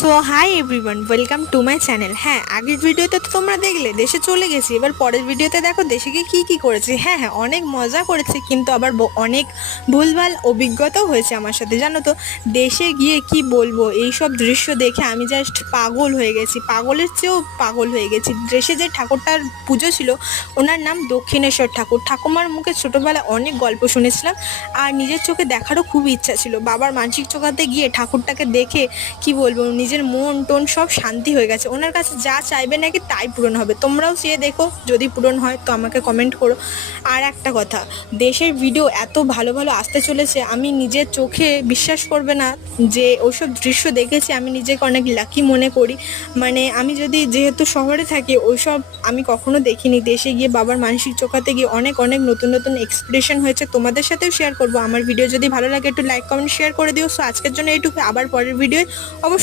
So hi everyone, welcome to my channel. হ্যাঁ, আগের ভিডিওতে তো তোমরা দেখলে দেশে চলে গেছি, এবার পরের ভিডিওতে দেখো দেশে গিয়ে কী কী করেছি। হ্যাঁ, অনেক মজা করেছি, কিন্তু আবার অনেক ভুলভাল অভিজ্ঞতাও হয়েছে আমার সাথে। জানো তো, দেশে গিয়ে কি বলবো, এই সব দৃশ্য দেখে আমি জাস্ট পাগল হয়ে গেছি, পাগলের চেয়েও পাগল হয়ে গেছি। দেশে যে ঠাকুরটার পুজো ছিল, ওনার নাম দক্ষিণেশ্বর ঠাকুর। ঠাকুমার মুখে ছোটোবেলায় অনেক গল্প শুনেছিলাম, আর নিজের চোখে দেখারও খুব ইচ্ছা ছিল। বাবার মানসিক চোখাতে গিয়ে ঠাকুরটাকে দেখে কি বলবো, নিজের মন টোন সব শান্তি হয়ে গেছে। ওনার কাছে যা চাইবে নাকি তাই পূরণ হবে। তোমরাও চেয়ে দেখো, যদি পূরণ হয় তো আমাকে কমেন্ট করো। আর একটা কথা, দেশের ভিডিও এত ভালো ভালো আসতে চলেছে, আমি নিজের চোখে বিশ্বাস করবে না যে ওইসব দৃশ্য দেখেছি। আমি নিজেকে অনেক লাকি মনে করি। মানে আমি যদি যেহেতু শহরে থাকি, ওইসব আমি কখনো দেখিনি। দেশে গিয়ে বাবার মানসিক চোখাতে গিয়ে অনেক অনেক নতুন নতুন এক্সপ্রেশন হয়েছে, তোমাদের সাথেও শেয়ার করবো। আমার ভিডিও যদি ভালো লাগে একটু লাইক কমেন্ট শেয়ার করে দিও। সো আজকের জন্য এইটুকু, আবার পরের ভিডিও অবশ্যই